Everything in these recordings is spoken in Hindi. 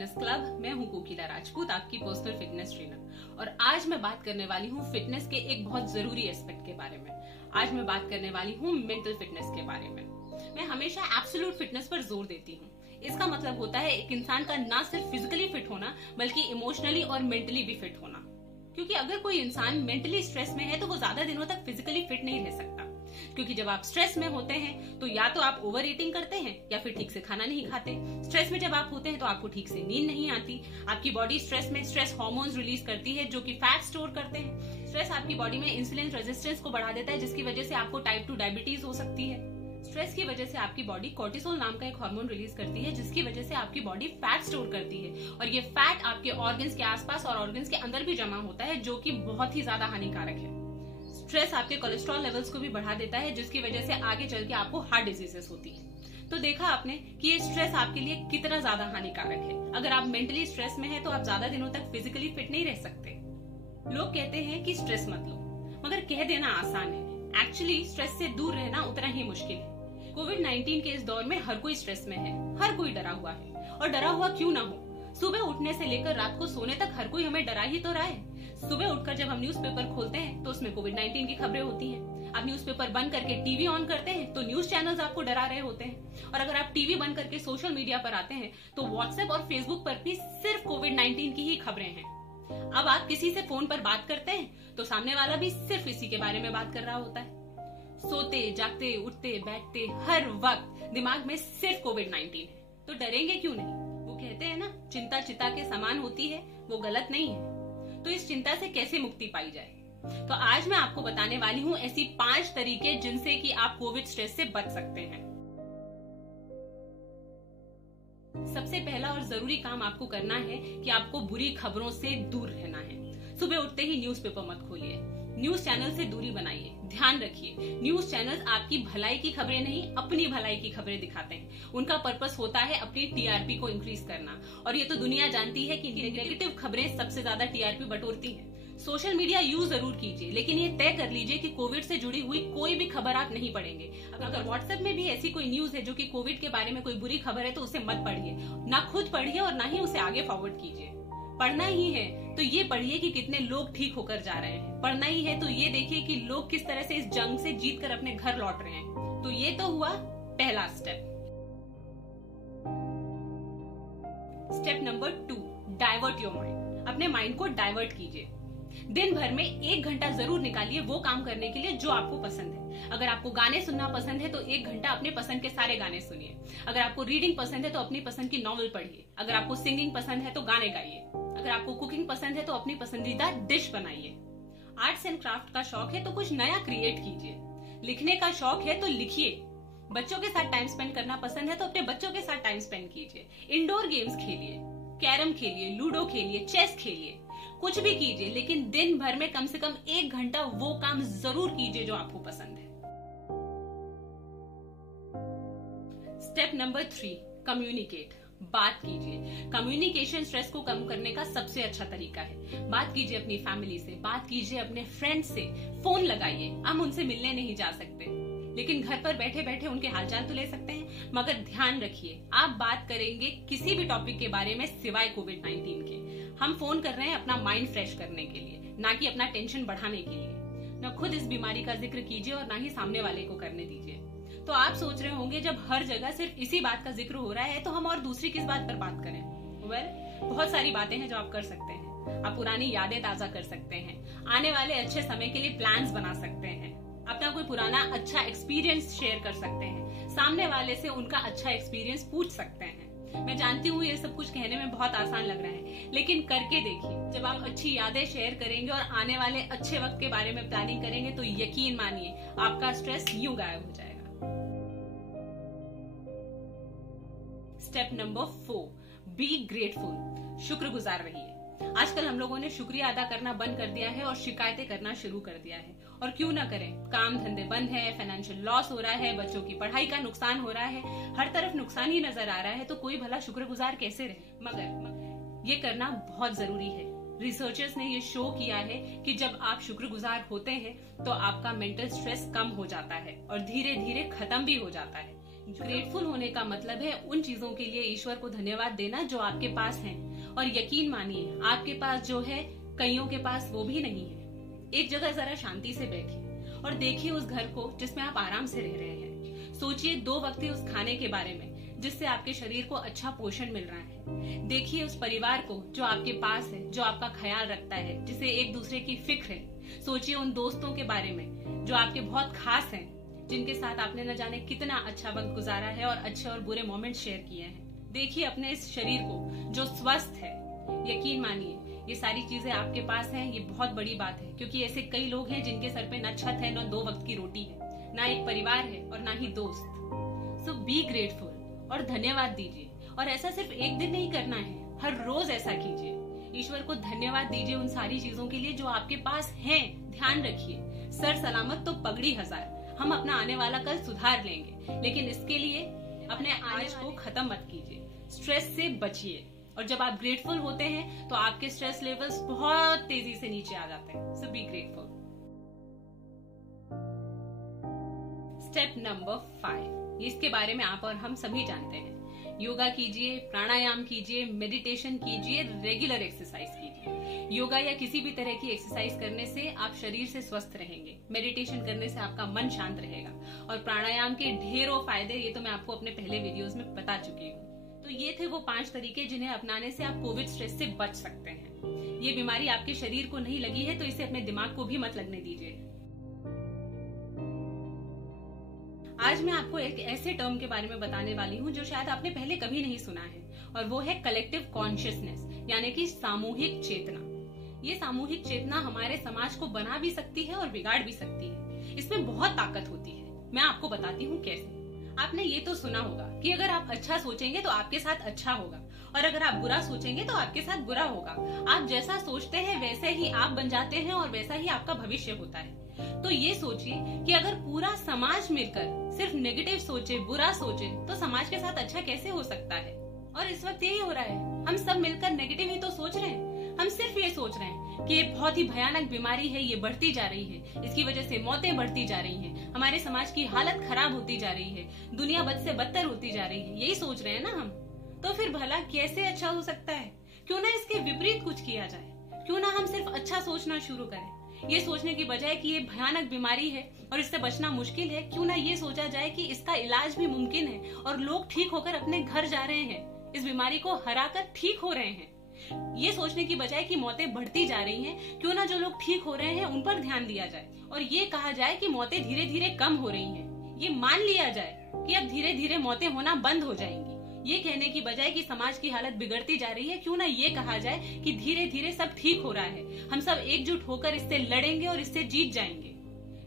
Fitness club. मैं हूं कोकिला राजपूत, आपकी पर्सनल फिटनेस ट्रेनर। और आज मैं बात करने वाली हूं फिटनेस के एक बहुत जरूरी एस्पेक्ट के बारे में। आज मैं बात करने वाली हूं मेंटल फिटनेस के बारे में। मैं हमेशा एब्सोल्यूट फिटनेस पर जोर देती हूँ। इसका मतलब होता है एक इंसान का ना सिर्फ फिजिकली फिट होना बल्कि इमोशनली और मेंटली भी फिट होना। क्योंकि अगर कोई इंसान मेंटली स्ट्रेस में है तो वो ज्यादा दिनों तक फिजिकली फिट नहीं रह सकता। क्योंकि जब आप स्ट्रेस में होते हैं तो या तो आप ओवर ईटिंग करते हैं या फिर ठीक से खाना नहीं खाते। स्ट्रेस में जब आप होते हैं तो आपको ठीक से नींद नहीं आती। आपकी बॉडी स्ट्रेस में स्ट्रेस हार्मोन्स रिलीज करती है जो कि फैट स्टोर करते हैं। स्ट्रेस आपकी बॉडी में इंसुलिन रेजिस्टेंस को बढ़ा देता है जिसकी वजह से आपको टाइप 2 डायबिटीज हो सकती है। स्ट्रेस की वजह से आपकी बॉडी कोर्टिसोल नाम का एक हार्मोन रिलीज करती है जिसकी वजह से आपकी बॉडी फैट स्टोर करती है और ये फैट आपके ऑर्गन्स के आसपास और ऑर्गन्स के अंदर भी जमा होता है जो कि बहुत ही ज्यादा हानिकारक है। स्ट्रेस आपके कोलेस्ट्रॉल लेवल्स को भी बढ़ा देता है जिसकी वजह से आगे चल के आपको हार्ट डिजीजेस होती है। तो देखा आपने कि ये स्ट्रेस आपके लिए कितना ज्यादा हानिकारक है। अगर आप मेंटली स्ट्रेस में हैं तो आप ज्यादा दिनों तक फिजिकली फिट नहीं रह सकते। लोग कहते हैं कि स्ट्रेस मत लो, मगर कह देना आसान है। एक्चुअली स्ट्रेस से दूर रहना उतना ही मुश्किल है। कोविड-19 के इस दौर में हर कोई स्ट्रेस में है, हर कोई डरा हुआ है। और डरा हुआ क्यों ना हो, सुबह उठने से लेकर रात को सोने तक हर कोई हमें डरा ही तो रहा है। सुबह उठकर जब हम न्यूज़पेपर खोलते हैं तो उसमें कोविड-19 की खबरें होती हैं। आप न्यूज़पेपर बंद करके टीवी ऑन करते हैं तो न्यूज चैनल्स आपको डरा रहे होते हैं। और अगर आप टीवी बंद करके सोशल मीडिया पर आते हैं तो व्हाट्सएप और फेसबुक पर भी सिर्फ कोविड-19 की ही खबरें हैं। अब आप किसी से फोन पर बात करते हैं तो सामने वाला भी सिर्फ इसी के बारे में बात कर रहा होता है। सोते जागते उठते बैठते हर वक्त दिमाग में सिर्फ कोविड-19 है। तो डरेंगे क्यों नहीं। वो कहते हैं ना, चिंता चिता के समान होती है, वो गलत नहीं है। तो इस चिंता से कैसे मुक्ति पाई जाए, तो आज मैं आपको बताने वाली हूँ ऐसी 5 तरीके जिनसे कि आप कोविड स्ट्रेस से बच सकते हैं। सबसे पहला और जरूरी काम आपको करना है कि आपको बुरी खबरों से दूर रहना है। सुबह उठते ही न्यूज़पेपर मत खोलिए, न्यूज चैनल से दूरी बनाइए। ध्यान रखिए, न्यूज चैनल्स आपकी भलाई की खबरें नहीं, अपनी भलाई की खबरें दिखाते हैं। उनका पर्पस होता है अपनी टीआरपी को इंक्रीज करना। और ये तो दुनिया जानती है कि नेगेटिव खबरें सबसे ज्यादा टीआरपी बटोरती हैं। सोशल मीडिया यूज जरूर कीजिए, लेकिन ये तय कर लीजिए कि कोविड से जुड़ी हुई कोई भी खबर आप नहीं पढ़ेंगे। अगर व्हाट्सएप में भी ऐसी कोई न्यूज है जो कि कोविड के बारे में कोई बुरी खबर है तो उसे मत पढ़िए। ना खुद पढ़िए और ना ही उसे आगे फॉरवर्ड कीजिए। पढ़ना ही है तो ये पढ़िए कि कितने लोग ठीक होकर जा रहे हैं। पढ़ना ही है तो ये देखिए कि लोग किस तरह से इस जंग से जीत कर अपने घर लौट रहे हैं। तो ये तो हुआ पहला step. Step number 2, divert your mind. अपने माइंड को डाइवर्ट कीजिए। दिन भर में 1 घंटा जरूर निकालिए वो काम करने के लिए जो आपको पसंद है। अगर आपको गाने सुनना पसंद है तो 1 घंटा अपने पसंद के सारे गाने सुनिए। अगर आपको रीडिंग पसंद है तो अपनी पसंद की नॉवेल पढ़िए। अगर आपको सिंगिंग पसंद है तो गाने गाइए। अगर आपको कुकिंग पसंद है तो अपनी पसंदीदा डिश बनाइए। आर्ट्स एंड क्राफ्ट का शौक है तो कुछ नया क्रिएट कीजिए। लिखने का शौक है तो लिखिए। बच्चों के साथ टाइम स्पेंड करना पसंद है तो अपने बच्चों के साथ टाइम स्पेंड कीजिए। इंडोर गेम्स खेलिए, कैरम खेलिए, लूडो खेलिए, चेस खेलिए, कुछ भी कीजिए, लेकिन दिन भर में कम से कम 1 घंटा वो काम जरूर कीजिए जो आपको पसंद है। Step number 3, communicate. बात कीजिए। कम्युनिकेशन स्ट्रेस को कम करने का सबसे अच्छा तरीका है। बात कीजिए अपनी फैमिली से, बात कीजिए अपने फ्रेंड्स से। फोन लगाइए। हम उनसे मिलने नहीं जा सकते, लेकिन घर पर बैठे बैठे उनके हालचाल तो ले सकते हैं। मगर ध्यान रखिए, आप बात करेंगे किसी भी टॉपिक के बारे में सिवाय कोविड-19 के। हम फोन कर रहे हैं अपना माइंड फ्रेश करने के लिए, ना कि अपना टेंशन बढ़ाने के लिए। ना खुद इस बीमारी का जिक्र कीजिए और ना ही सामने वाले को करने दीजिए। तो आप सोच रहे होंगे, जब हर जगह सिर्फ इसी बात का जिक्र हो रहा है तो हम और दूसरी किस बात पर बात करें। बहुत सारी बातें हैं जो आप कर सकते हैं। आप पुरानी यादें ताजा कर सकते हैं। आने वाले अच्छे समय के लिए प्लान्स बना सकते हैं। अपना कोई पुराना अच्छा एक्सपीरियंस शेयर कर सकते हैं। सामने वाले से उनका अच्छा एक्सपीरियंस पूछ सकते हैं। मैं जानती हूँ ये सब कुछ कहने में बहुत आसान लग रहा है, लेकिन करके देखिए। जब आप अच्छी यादें शेयर करेंगे और आने वाले अच्छे वक्त के बारे में प्लानिंग करेंगे तो यकीन मानिए आपका स्ट्रेस यूं गायब हो जाएगा। Step number 4, be grateful. शुक्रगुजार रहिए। आजकल हम लोगों ने शुक्रिया अदा करना बंद कर दिया है और शिकायतें करना शुरू कर दिया है। और क्यों ना करें, काम धंधे बंद है, फाइनेंशियल लॉस हो रहा है, बच्चों की पढ़ाई का नुकसान हो रहा है, हर तरफ नुकसान ही नजर आ रहा है, तो कोई भला शुक्रगुजार कैसे रहे। मगर ये करना बहुत जरूरी है। रिसर्चर्स ने ये शो किया है कि जब आप शुक्रगुजार होते हैं तो आपका मेंटल स्ट्रेस कम हो जाता है और धीरे धीरे खत्म भी हो जाता है। ग्रेटफुल होने का मतलब है उन चीजों के लिए ईश्वर को धन्यवाद देना जो आपके पास है। और यकीन मानिए, आपके पास जो है कईयों के पास वो भी नहीं है। एक जगह जरा शांति से बैठिए और देखिए उस घर को जिसमें आप आराम से रह रहे हैं। सोचिए 2 वक्त उस खाने के बारे में जिससे आपके शरीर को अच्छा पोषण मिल रहा है। देखिए उस परिवार को जो आपके पास है, जो आपका ख्याल रखता है, जिसे एक दूसरे की फिक्र है। सोचिए उन दोस्तों के बारे में जो आपके बहुत खास हैं, जिनके साथ आपने न जाने कितना अच्छा वक्त गुजारा है और अच्छे और बुरे मोमेंट शेयर किए हैं। देखिए अपने इस शरीर को जो स्वस्थ है। यकीन मानिए ये सारी चीजें आपके पास हैं, ये बहुत बड़ी बात है, क्योंकि ऐसे कई लोग हैं जिनके सर पे न छत है, न 2 वक्त की रोटी है, ना एक परिवार है और ना ही दोस्त। सो बी ग्रेटफुल और धन्यवाद दीजिए। और ऐसा सिर्फ एक दिन नहीं करना है, हर रोज ऐसा कीजिए। ईश्वर को धन्यवाद दीजिए उन सारी चीजों के लिए जो आपके पास हैं। ध्यान रखिए, सर सलामत तो पगड़ी हजार। हम अपना आने वाला कल सुधार लेंगे, लेकिन इसके लिए अपने आज को खत्म मत कीजिए। स्ट्रेस से बचिए। और जब आप ग्रेटफुल होते हैं तो आपके स्ट्रेस लेवल्स बहुत तेजी से नीचे आ जाते हैं। सो बी ग्रेटफुल। स्टेप नंबर 5, इसके बारे में आप और हम सभी जानते हैं। योगा कीजिए, प्राणायाम कीजिए, मेडिटेशन कीजिए, रेगुलर एक्सरसाइज कीजिए। योगा या किसी भी तरह की एक्सरसाइज करने से आप शरीर से स्वस्थ रहेंगे। मेडिटेशन करने से आपका मन शांत रहेगा। और प्राणायाम के ढेरों फायदे, ये तो मैं आपको अपने पहले वीडियोस में बता चुकी हूँ। तो ये थे वो 5 तरीके जिन्हें अपनाने से आप कोविड स्ट्रेस से बच सकते हैं। ये बीमारी आपके शरीर को नहीं लगी है तो इसे अपने दिमाग को भी मत लगने दीजिए। आज मैं आपको एक ऐसे टर्म के बारे में बताने वाली हूँ जो शायद आपने पहले कभी नहीं सुना है, और वो है कलेक्टिव कॉन्शियसनेस, यानी कि सामूहिक चेतना। ये सामूहिक चेतना हमारे समाज को बना भी सकती है और बिगाड़ भी सकती है। इसमें बहुत ताकत होती है। मैं आपको बताती हूँ कैसे। आपने ये तो सुना होगा कि अगर आप अच्छा सोचेंगे तो आपके साथ अच्छा होगा, और अगर आप बुरा सोचेंगे तो आपके साथ बुरा होगा। आप जैसा सोचते हैं वैसे ही आप बन जाते हैं और वैसा ही आपका भविष्य होता है। तो ये सोचिए कि अगर पूरा समाज मिलकर सिर्फ नेगेटिव सोचे, बुरा सोचे, तो समाज के साथ अच्छा कैसे हो सकता है। और इस वक्त यही हो रहा है। हम सब मिलकर नेगेटिव ही तो सोच रहे हैं। हम सिर्फ ये सोच रहे हैं कि ये बहुत ही भयानक बीमारी है, ये बढ़ती जा रही है, इसकी वजह से मौतें बढ़ती जा रही हैं, हमारे समाज की हालत खराब होती जा रही है, दुनिया बद से बदतर होती जा रही है। यही सोच रहे हैं ना हम। तो फिर भला कैसे अच्छा हो सकता है? क्यों ना इसके विपरीत कुछ किया जाए। क्यों ना हम सिर्फ अच्छा सोचना शुरू करें। ये सोचने की बजाय कि ये भयानक बीमारी है और इससे बचना मुश्किल है, क्यों ना ये सोचा जाए कि इसका इलाज भी मुमकिन है और लोग ठीक होकर अपने घर जा रहे हैं, इस बीमारी को हराकर ठीक हो रहे हैं। ये सोचने की बजाय कि मौतें बढ़ती जा रही हैं, क्यों ना जो लोग ठीक हो रहे हैं उन पर ध्यान दिया जाए और ये कहा जाए कि मौतें धीरे धीरे कम हो रही हैं। ये मान लिया जाए कि अब धीरे धीरे मौतें होना बंद हो जाएंगी। ये कहने की बजाय कि समाज की हालत बिगड़ती जा रही है, क्यों ना ये कहा जाए कि धीरे धीरे सब ठीक हो रहा है। हम सब एकजुट होकर इससे लड़ेंगे और इससे जीत जाएंगे।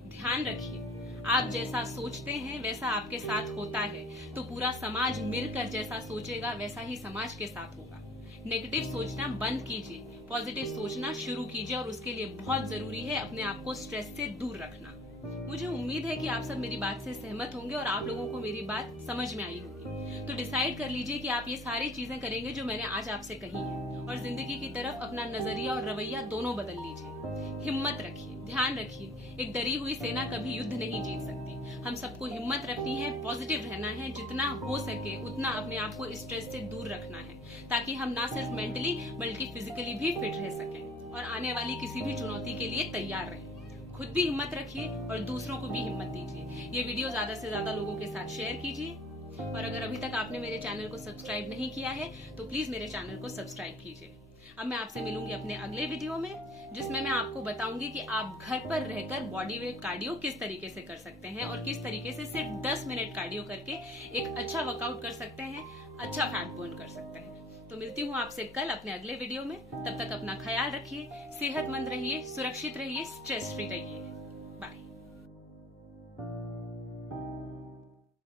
ध्यान रखिए, आप जैसा सोचते हैं वैसा आपके साथ होता है। तो पूरा समाज मिलकर जैसा सोचेगा वैसा ही समाज के साथ होगा। नेगेटिव सोचना बंद कीजिए, पॉजिटिव सोचना शुरू कीजिए, और उसके लिए बहुत जरूरी है अपने आप को स्ट्रेस से दूर रखना। मुझे उम्मीद है कि आप सब मेरी बात से सहमत होंगे और आप लोगों को मेरी बात समझ में आई होगी। तो डिसाइड कर लीजिए कि आप ये सारी चीजें करेंगे जो मैंने आज आपसे कही है, और जिंदगी की तरफ अपना नजरिया और रवैया दोनों बदल लीजिए। हिम्मत रखिए, ध्यान रखिए, एक डरी हुई सेना कभी युद्ध नहीं जीत सकती। हम सबको हिम्मत रखनी है, पॉजिटिव रहना है, जितना हो सके उतना अपने आप को स्ट्रेस से दूर रखना है, ताकि हम ना सिर्फ मेंटली बल्कि फिजिकली भी फिट रह सकें और आने वाली किसी भी चुनौती के लिए तैयार रहें। खुद भी हिम्मत रखिए और दूसरों को भी हिम्मत दीजिए। ये वीडियो ज्यादा से ज्यादा लोगों के साथ शेयर कीजिए, और अगर अभी तक आपने मेरे चैनल को सब्सक्राइब नहीं किया है तो प्लीज मेरे चैनल को सब्सक्राइब कीजिए। अब मैं आपसे मिलूंगी अपने अगले वीडियो में, जिसमें मैं आपको बताऊंगी कि आप घर पर रहकर बॉडी वेट कार्डियो किस तरीके से कर सकते हैं और किस तरीके से सिर्फ 10 मिनट कार्डियो करके एक अच्छा वर्कआउट कर सकते हैं, अच्छा फैट बर्न कर सकते हैं। तो मिलती हूँ आपसे कल अपने अगले वीडियो में। तब तक अपना ख्याल रखिए, सेहतमंद रहिए, सुरक्षित रहिए, स्ट्रेस फ्री रहिए।